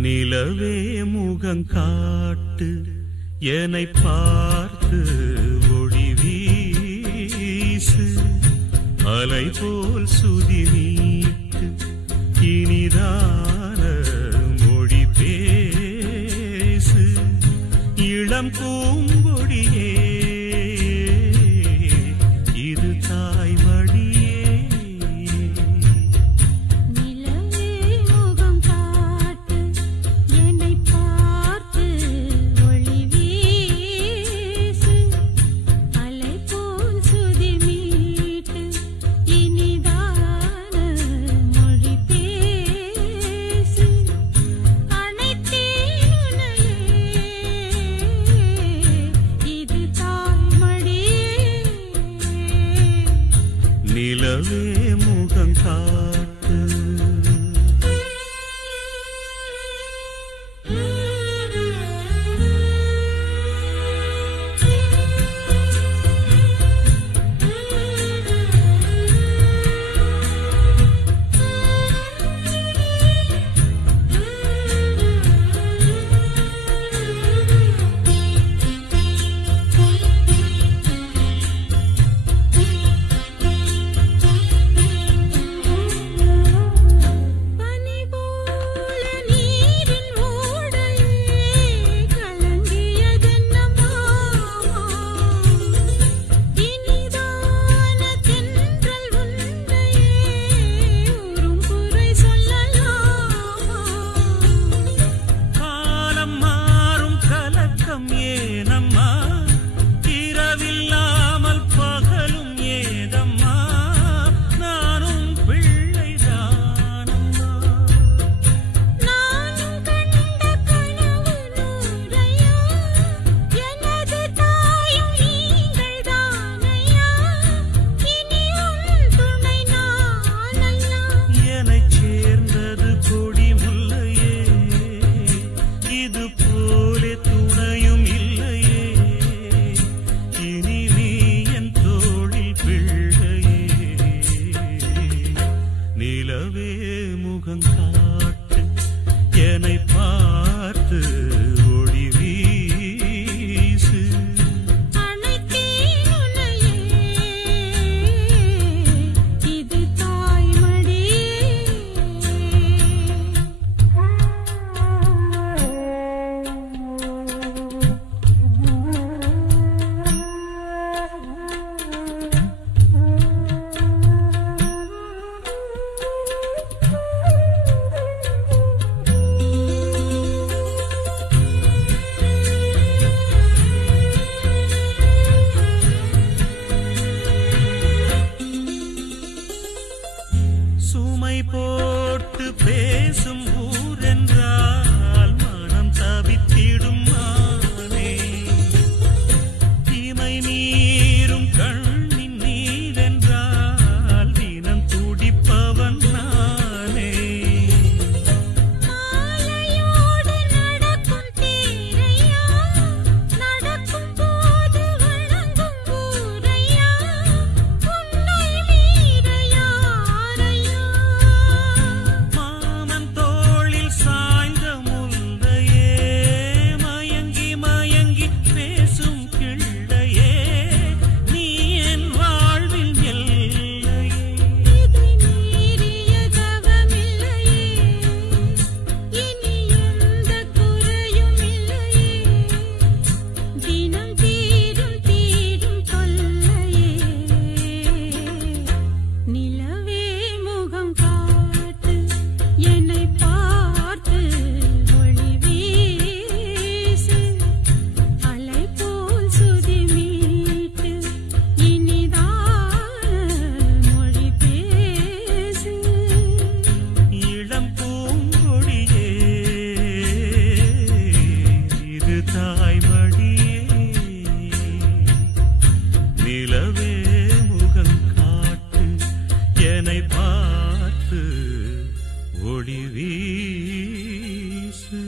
நிலவே முகங்காட்டு என்னை பார்த்து ஒளி வீசு அலை போல் சுதி நீட்டு இனிதான மொழி பேசு இளம் பூங்கொடியே இது தாய்மடியே நிலவே முகங்காட்டு நிலவே முகங்காட்டு என்னை பார்த்து ஒளி வீசு அனைத்தேன் உன்னையே இது தாய்மடியே சுமை போட்டு பேசும் ஊரென்றால் மனம் தவித்திடும் மானே இமை நீரும் கண்ணின் நீரென்றால் தினம் துடிப்பவன் நானே மாலையோடு நடக்கும் தேரையா நடக்கும் போது வணங்கும் ஊரையா உன்னை மீற யாரையா மாமன் தோளில் சாய்ந்த முல்லையே மயங்கி மயங்கி பேசும் கிள்ளையே நீ என் வாழ்வில் எல்லையே இதை மீறிய தவமில்லையே இனி எந்த குறையும் இல்லையே தினம் தீரும் தொல்லையே நிலவே முகம் காட்டு என்னை பார்த்து ஒளி வீசு அலை போல் சுதி மீட்டு இனிதான மொழி பேசு இளம் பூங்கொடியே இது தாய்மடியே நிலவே முகங்காட்டு என்னை பார்த்து ஒளி வீசு